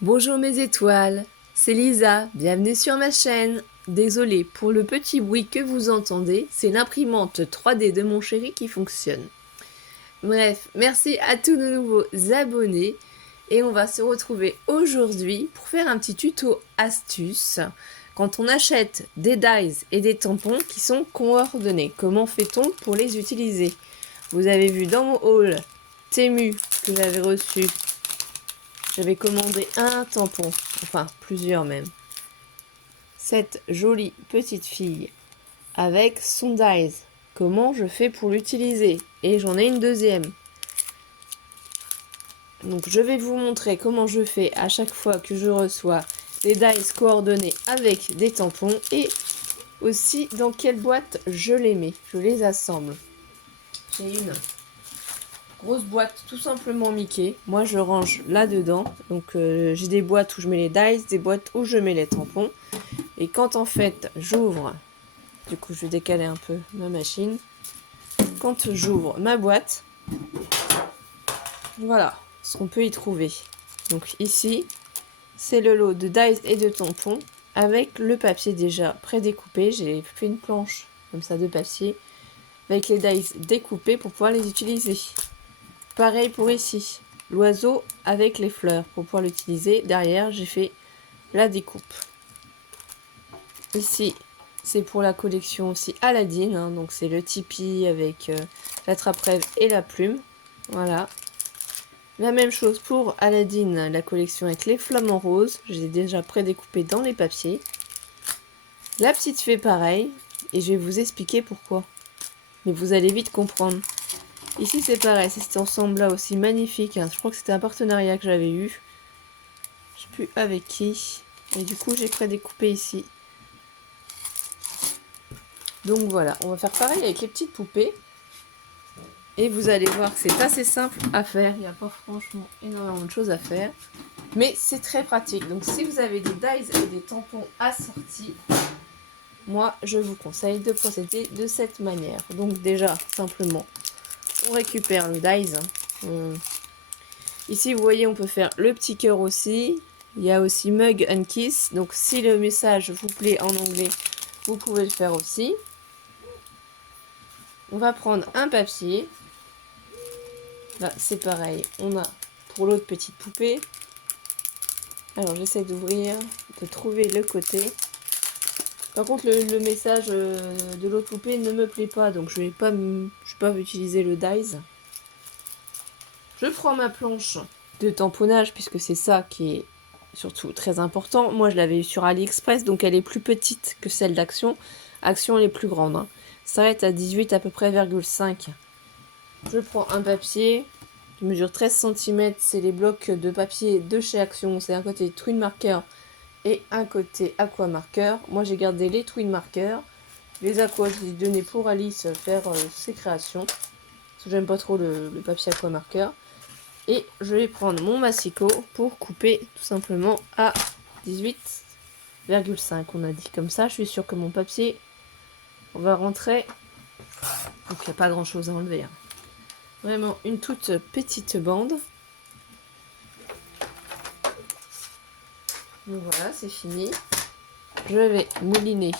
Bonjour mes étoiles, c'est Lisa, bienvenue sur ma chaîne. Désolée pour le petit bruit que vous entendez, c'est l'imprimante 3D de mon chéri qui fonctionne. Bref, merci à tous nos nouveaux abonnés et on va se retrouver aujourd'hui pour faire un petit tuto astuce quand on achète des dies et des tampons qui sont coordonnés. Comment fait-on pour les utiliser? Vous avez vu dans mon haul Temu que j'avais reçu. J'avais commandé un tampon, enfin plusieurs même. Cette jolie petite fille avec son dies. Comment je fais pour l'utiliser? Et j'en ai une deuxième. Donc je vais vous montrer comment je fais à chaque fois que je reçois des dies coordonnés avec des tampons et aussi dans quelle boîte je les mets. Je les assemble. J'ai une grosse boîte tout simplement Mickey. Moi je range là-dedans. Donc j'ai des boîtes où je mets les dies, des boîtes où je mets les tampons. Et quand en fait j'ouvre, du coup je vais décaler un peu ma machine. Quand j'ouvre ma boîte, voilà ce qu'on peut y trouver. Donc ici, c'est le lot de dies et de tampons avec le papier déjà prédécoupé. J'ai fait une planche comme ça de papier avec les dies découpés pour pouvoir les utiliser. Pareil pour ici, l'oiseau avec les fleurs pour pouvoir l'utiliser. Derrière, j'ai fait la découpe. Ici, c'est pour la collection aussi Aladdin, hein, donc c'est le Tipeee avec l'attrape-rêve et la plume. Voilà. La même chose pour Aladdin, la collection avec les flamants roses. J'ai déjà prédécoupé dans les papiers. La petite fée pareil, et je vais vous expliquer pourquoi. Mais vous allez vite comprendre. Ici c'est pareil, c'est cet ensemble-là aussi magnifique. Hein. Je crois que c'était un partenariat que j'avais eu. Je sais plus avec qui. Et du coup j'ai prédécoupé ici. Donc voilà, on va faire pareil avec les petites poupées. Et vous allez voir que c'est assez simple à faire. Il n'y a pas franchement énormément de choses à faire. Mais c'est très pratique. Donc si vous avez des dies et des tampons assortis, moi je vous conseille de procéder de cette manière. Donc déjà, simplement, on récupère le dies. Ici, vous voyez, on peut faire le petit cœur aussi. Il y a aussi Mug and Kiss. Donc si le message vous plaît en anglais, vous pouvez le faire aussi. On va prendre un papier. Là, c'est pareil. On a pour l'autre petite poupée. Alors, j'essaie d'ouvrir, de trouver le côté. Par contre, le message de l'autre poupée ne me plaît pas, donc je vais pas utiliser le dies. Je prends ma planche de tamponnage, puisque c'est ça qui est surtout très important. Moi, je l'avais eu sur AliExpress, donc elle est plus petite que celle d'Action. Action, elle est plus grande. Hein. Ça va être à 18 à peu près, 5. Je prends un papier qui mesure 13 cm. C'est les blocs de papier de chez Action. C'est un côté twin marker et un côté aqua marker. Moi, j'ai gardé les twin markers. Les aquas, je les ai donnés pour Alice faire ses créations. Parce que j'aime pas trop le papier aqua marker. Et je vais prendre mon massicot pour couper tout simplement à 18,5. On a dit comme ça. Je suis sûre que mon papier va rentrer. Donc il n'y a pas grand chose à enlever. Hein. Vraiment une toute petite bande. Donc voilà, c'est fini. Je vais mouliner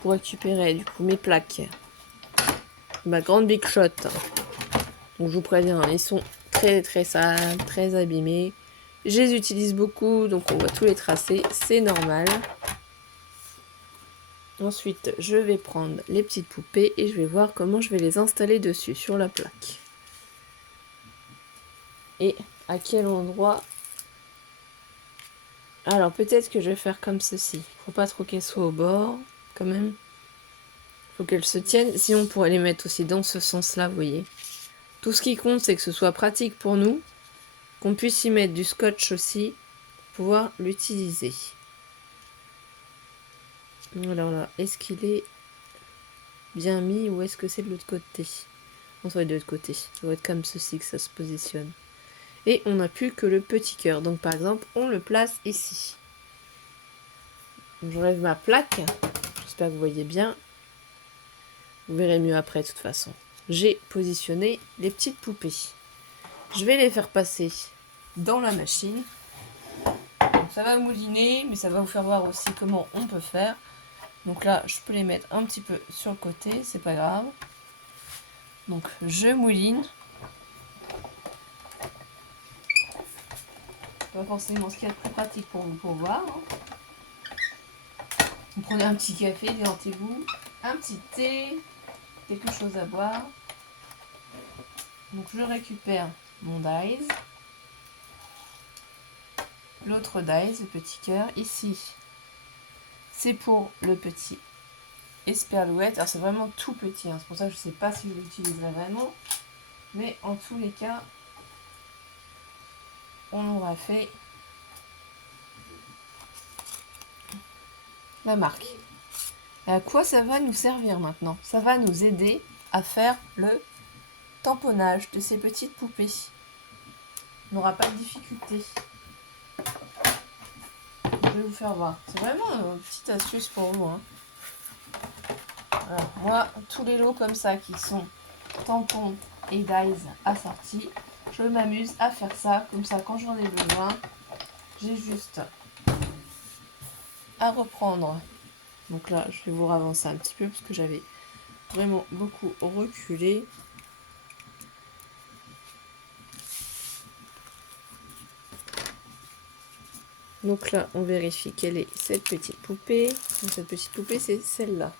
pour récupérer du coup mes plaques. Ma grande Big Shot. Donc je vous préviens, ils sont très très sales, très abîmés. Je les utilise beaucoup, donc on va tous les tracer, c'est normal. Ensuite, je vais prendre les petites poupées et je vais voir comment je vais les installer dessus, sur la plaque. Et à quel endroit. Alors peut-être que je vais faire comme ceci. Faut pas trop qu'elles soient au bord, quand même. Faut qu'elles se tiennent, sinon on pourrait les mettre aussi dans ce sens-là, vous voyez. Tout ce qui compte, c'est que ce soit pratique pour nous, qu'on puisse y mettre du scotch aussi, pour pouvoir l'utiliser. Alors là, est-ce qu'il est bien mis ou est-ce que c'est de l'autre côté? On va être de l'autre côté, ça va être comme ceci que ça se positionne. Et on n'a plus que le petit cœur, donc par exemple, on le place ici. J'enlève ma plaque, j'espère que vous voyez bien. Vous verrez mieux après de toute façon. J'ai positionné les petites poupées. Je vais les faire passer dans la machine. ça va mouliner, mais ça va vous faire voir aussi comment on peut faire. Donc là, je peux les mettre un petit peu sur le côté, c'est pas grave. Donc je mouline. Pas forcément ce qu'il y a de plus pratique pour vous pour voir. Vous prenez un petit café, détendez-vous, un petit thé, quelque chose à boire. Donc je récupère mon dies. L'autre dies, le petit cœur. Ici, c'est pour le petit esperluette. Alors c'est vraiment tout petit, hein. C'est pour ça que je ne sais pas si je l'utiliserai vraiment. Mais en tous les cas, on aura fait la marque. Et à quoi ça va nous servir maintenant? Ça va nous aider à faire le tamponnage de ces petites poupées. On n'aura pas de difficulté. Je vais vous faire voir. C'est vraiment une petite astuce pour vous, hein. Alors, moi, tous les lots comme ça qui sont tampons et dies assortis, je m'amuse à faire ça. Comme ça, quand j'en ai besoin, j'ai juste à reprendre. Donc là, je vais vous ravancer un petit peu parce que j'avais vraiment beaucoup reculé. Donc là, on vérifie quelle est cette petite poupée. Donc cette petite poupée, c'est celle-là.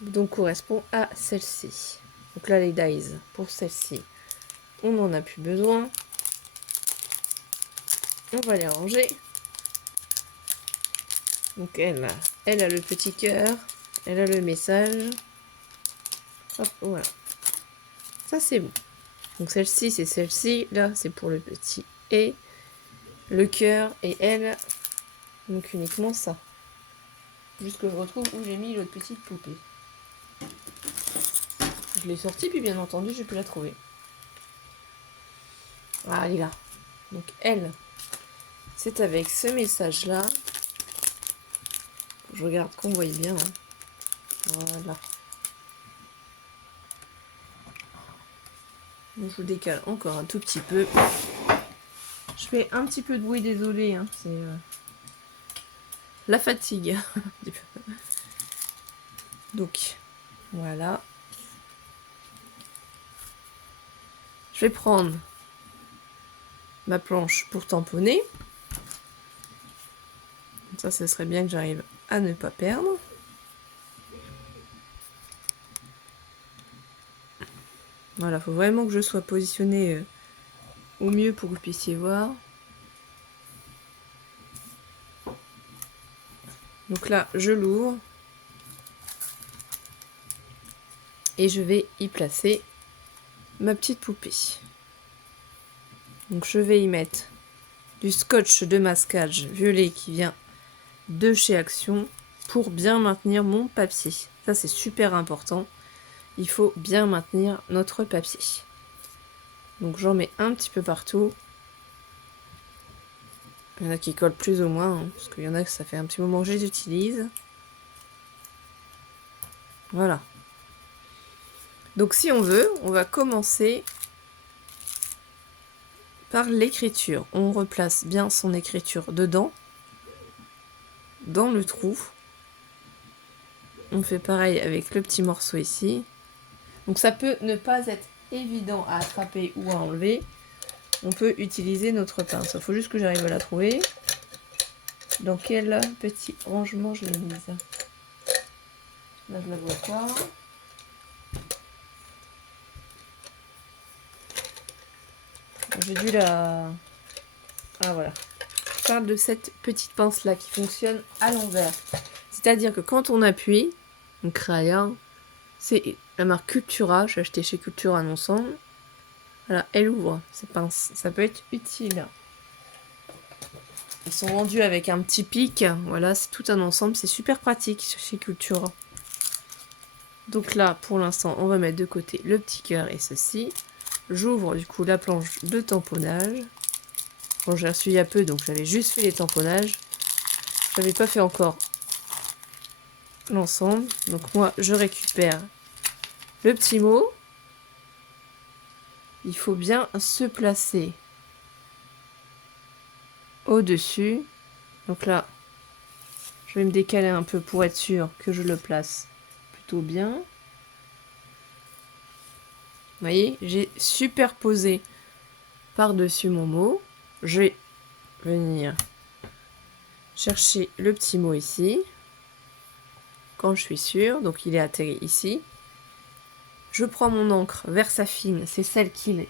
Donc correspond à celle-ci. Donc là, les dies pour celle-ci, on n'en a plus besoin. On va les ranger. Donc elle a le petit cœur, elle a le message. Hop, voilà. Ça c'est bon. Donc celle-ci, c'est celle-ci. Là, c'est pour le petit et le cœur et elle. Donc uniquement ça. Juste que je retrouve où j'ai mis l'autre petite poupée. Je l'ai sortie, puis bien entendu, j'ai pu la trouver. Ah, elle est là. Donc elle, c'est avec ce message-là. Je regarde qu'on voit bien. Hein. Voilà. Donc, je vous décale encore un tout petit peu. Je fais un petit peu de bruit, désolé. Hein. C'est la fatigue. Donc, voilà. Je vais prendre ma planche pour tamponner. Ça, ce serait bien que j'arrive à ne pas perdre. Voilà, il faut vraiment que je sois positionnée au mieux pour que vous puissiez voir. Donc là, je l'ouvre. Et je vais y placer ma petite poupée. Donc je vais y mettre du scotch de masquage violet qui vient de chez Action pour bien maintenir mon papier. Ça c'est super important. Il faut bien maintenir notre papier. Donc j'en mets un petit peu partout. Il y en a qui collent plus ou moins, hein, parce qu'il y en a que ça fait un petit moment que je les utilise. Voilà. Donc si on veut, on va commencer par l'écriture. On replace bien son écriture dedans, dans le trou. On fait pareil avec le petit morceau ici. Donc ça peut ne pas être évident à attraper ou à enlever. On peut utiliser notre pince. Il faut juste que j'arrive à la trouver. Dans quel petit rangement je l'ai mise? Là je la vois pas. J'ai dû la... Ah voilà. Je parle de cette petite pince là qui fonctionne à l'envers. C'est-à-dire que quand on appuie, on crée un, c'est la marque Cultura, j'ai acheté chez Cultura un ensemble. Voilà, elle ouvre ces pinces, ça peut être utile. Ils sont vendus avec un petit pic, voilà, c'est tout un ensemble, c'est super pratique chez Cultura. Donc là, pour l'instant, on va mettre de côté le petit cœur et ceci. J'ouvre du coup la planche de tamponnage. Bon, j'ai reçu il y a peu, donc j'avais juste fait les tamponnages. Je n'avais pas fait encore l'ensemble. Donc moi, je récupère le petit mot. Il faut bien se placer au-dessus. Donc là, je vais me décaler un peu pour être sûr que je le place plutôt bien. Vous voyez, j'ai superposé par-dessus mon mot. Je vais venir chercher le petit mot ici. Quand je suis sûre, donc il est atterri ici. Je prends mon encre Versafine, c'est celle qui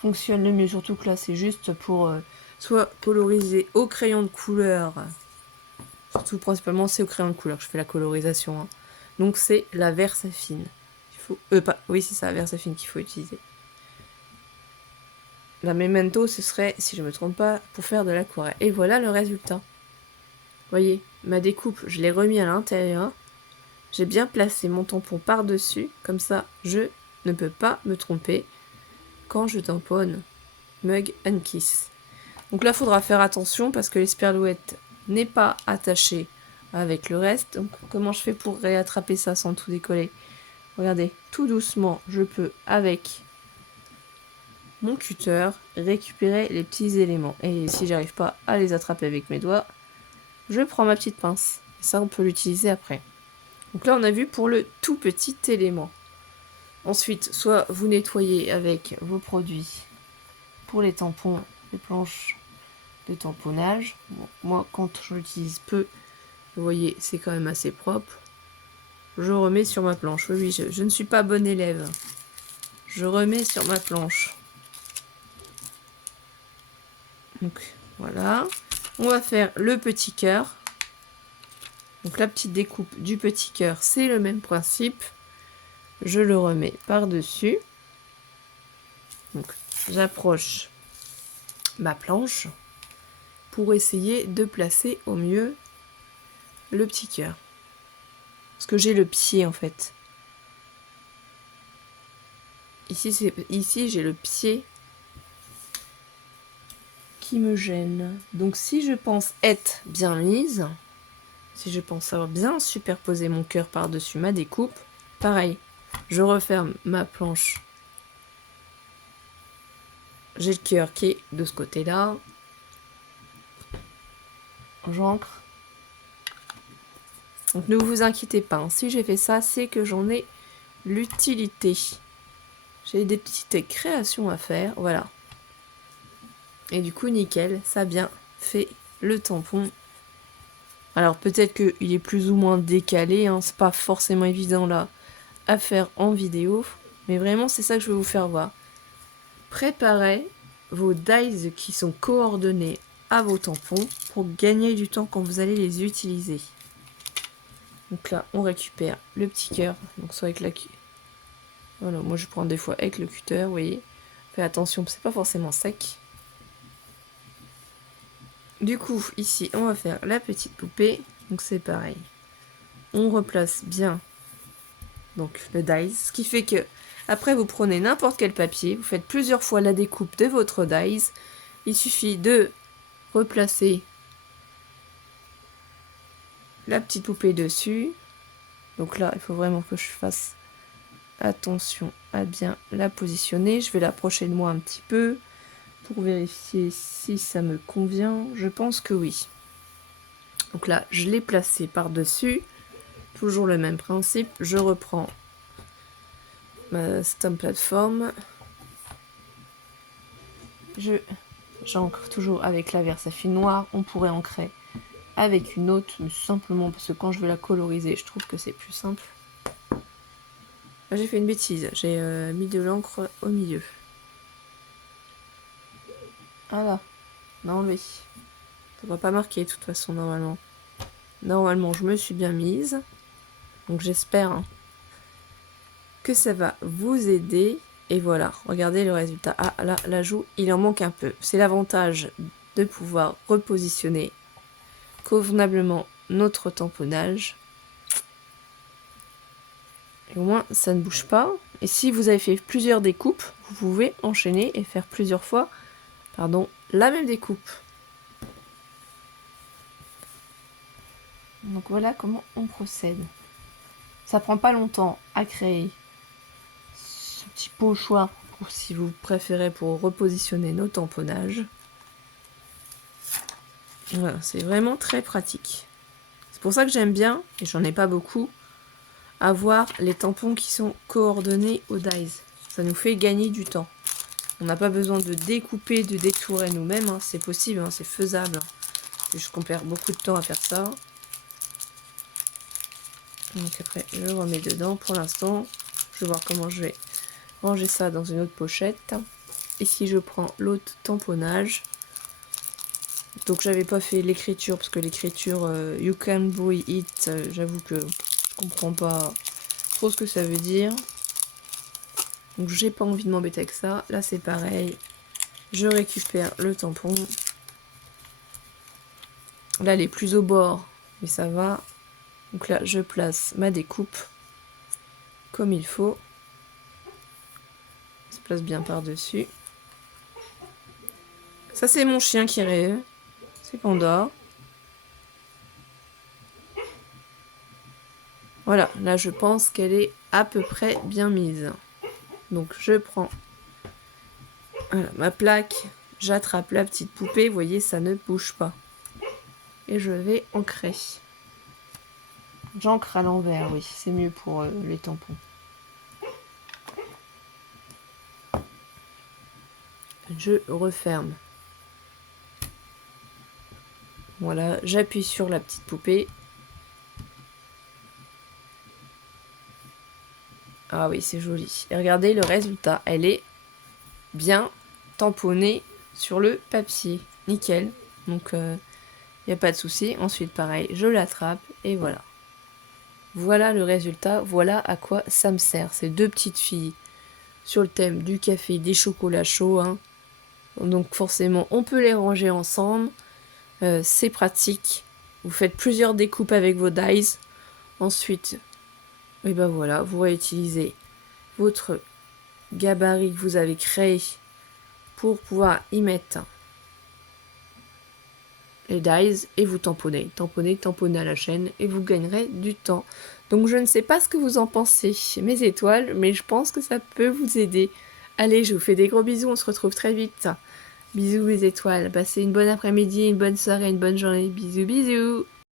fonctionne le mieux, surtout que là c'est juste pour soit coloriser au crayon de couleur, surtout principalement c'est au crayon de couleur, je fais la colorisation. Hein. Donc c'est la Versafine. Il faut, oui c'est ça, Versafine qu'il faut utiliser. La Memento ce serait, si je me trompe pas, pour faire de l'aquarelle. Et voilà le résultat. Vous voyez, ma découpe, je l'ai remis à l'intérieur. J'ai bien placé mon tampon par-dessus, comme ça je ne peux pas me tromper quand je tamponne Mug and Kiss. Donc là, il faudra faire attention parce que l'esperlouette n'est pas attachée avec le reste. Donc comment je fais pour réattraper ça sans tout décoller? Regardez, tout doucement, je peux avec mon cutter récupérer les petits éléments. Et si j'arrive pas à les attraper avec mes doigts, je prends ma petite pince. Et ça, on peut l'utiliser après. Donc là, on a vu pour le tout petit élément. Ensuite, soit vous nettoyez avec vos produits pour les tampons, les planches de tamponnage. Bon, moi, quand je l'utilise peu, vous voyez, c'est quand même assez propre. Je remets sur ma planche. Oui, je ne suis pas bonne élève. Je remets sur ma planche. Donc, voilà. On va faire le petit cœur. Donc, la petite découpe du petit cœur, c'est le même principe. Je le remets par-dessus. Donc, j'approche ma planche pour essayer de placer au mieux le petit cœur. Parce que j'ai le pied, en fait. Ici j'ai le pied qui me gêne. Donc si je pense être bien mise, si je pense avoir bien superposé mon cœur par-dessus ma découpe, pareil, je referme ma planche. J'ai le cœur qui est de ce côté-là. J'ancre. Donc ne vous inquiétez pas, hein. Si j'ai fait ça, c'est que j'en ai l'utilité. J'ai des petites créations à faire, voilà. Et du coup, nickel, ça a bien fait le tampon. Alors peut-être qu'il est plus ou moins décalé, hein, c'est pas forcément évident là à faire en vidéo, mais vraiment c'est ça que je vais vous faire voir. Préparez vos dies qui sont coordonnés à vos tampons pour gagner du temps quand vous allez les utiliser. Donc là on récupère le petit cœur, donc soit avec la voilà, moi je prends des fois avec le cutter, vous voyez. Faites attention, c'est pas forcément sec. Du coup, ici, on va faire la petite poupée. Donc c'est pareil. On replace bien donc le dies, ce qui fait que après vous prenez n'importe quel papier, vous faites plusieurs fois la découpe de votre dies. Il suffit de replacer la petite poupée dessus. Donc là, il faut vraiment que je fasse attention à bien la positionner. Je vais l'approcher de moi un petit peu pour vérifier si ça me convient. Je pense que oui. Donc là, je l'ai placé par-dessus. Toujours le même principe. Je reprends ma stamp plateforme. J'ancre toujours avec la Versafine noire. On pourrait ancrer avec une autre, mais simplement parce que quand je veux la coloriser, je trouve que c'est plus simple. Là, j'ai fait une bêtise. J'ai mis de l'encre au milieu. Voilà. Non, oui. Ça ne va pas marquer de toute façon, normalement. Normalement, je me suis bien mise. Donc, j'espère hein, que ça va vous aider. Et voilà, regardez le résultat. Ah, là, l'ajout, il en manque un peu. C'est l'avantage de pouvoir repositionner convenablement notre tamponnage. Et au moins, ça ne bouge pas. Et si vous avez fait plusieurs découpes, vous pouvez enchaîner et faire plusieurs fois la même découpe. Donc voilà comment on procède. Ça prend pas longtemps à créer ce petit pochoir pour si vous préférez pour repositionner nos tamponnages. Voilà, c'est vraiment très pratique. C'est pour ça que j'aime bien, et j'en ai pas beaucoup, avoir les tampons qui sont coordonnés au dies. Ça nous fait gagner du temps. On n'a pas besoin de découper, de détourer nous-mêmes, hein. C'est possible, hein, c'est faisable. C'est juste qu'on perd beaucoup de temps à faire ça. Donc après, je remets dedans. Pour l'instant, je vais voir comment je vais ranger ça dans une autre pochette. Et si je prends l'autre tamponnage, donc j'avais pas fait l'écriture, parce que l'écriture You can buy it, j'avoue que je comprends pas trop ce que ça veut dire. Donc j'ai pas envie de m'embêter avec ça. Là c'est pareil. Je récupère le tampon. Là elle est plus au bord, mais ça va. Donc là je place ma découpe comme il faut. Ça se place bien par-dessus. Ça c'est mon chien qui rêve. C'est Panda. Voilà, là je pense qu'elle est à peu près bien mise. Donc je prends voilà, ma plaque, j'attrape la petite poupée, vous voyez ça ne bouge pas. Et je vais ancrer. J'ancre à l'envers, oui, c'est mieux pour les tampons. Je referme. Voilà, j'appuie sur la petite poupée. Ah oui, c'est joli. Et regardez le résultat, elle est bien tamponnée sur le papier. Nickel. Donc, il n'y a pas de souci. Ensuite, pareil, je l'attrape et voilà. Voilà le résultat, voilà à quoi ça me sert. Ces deux petites filles sur le thème du café, des chocolats chauds. Hein. Donc forcément, on peut les ranger ensemble. C'est pratique. Vous faites plusieurs découpes avec vos dies. Ensuite, et ben voilà, vous réutilisez votre gabarit que vous avez créé pour pouvoir y mettre les dies et vous tamponnez, tamponnez à la chaîne et vous gagnerez du temps. Donc je ne sais pas ce que vous en pensez, mes étoiles, mais je pense que ça peut vous aider. Allez, je vous fais des gros bisous, on se retrouve très vite. Bisous mes étoiles, passez une bonne après-midi, une bonne soirée, une bonne journée. Bisous, bisous.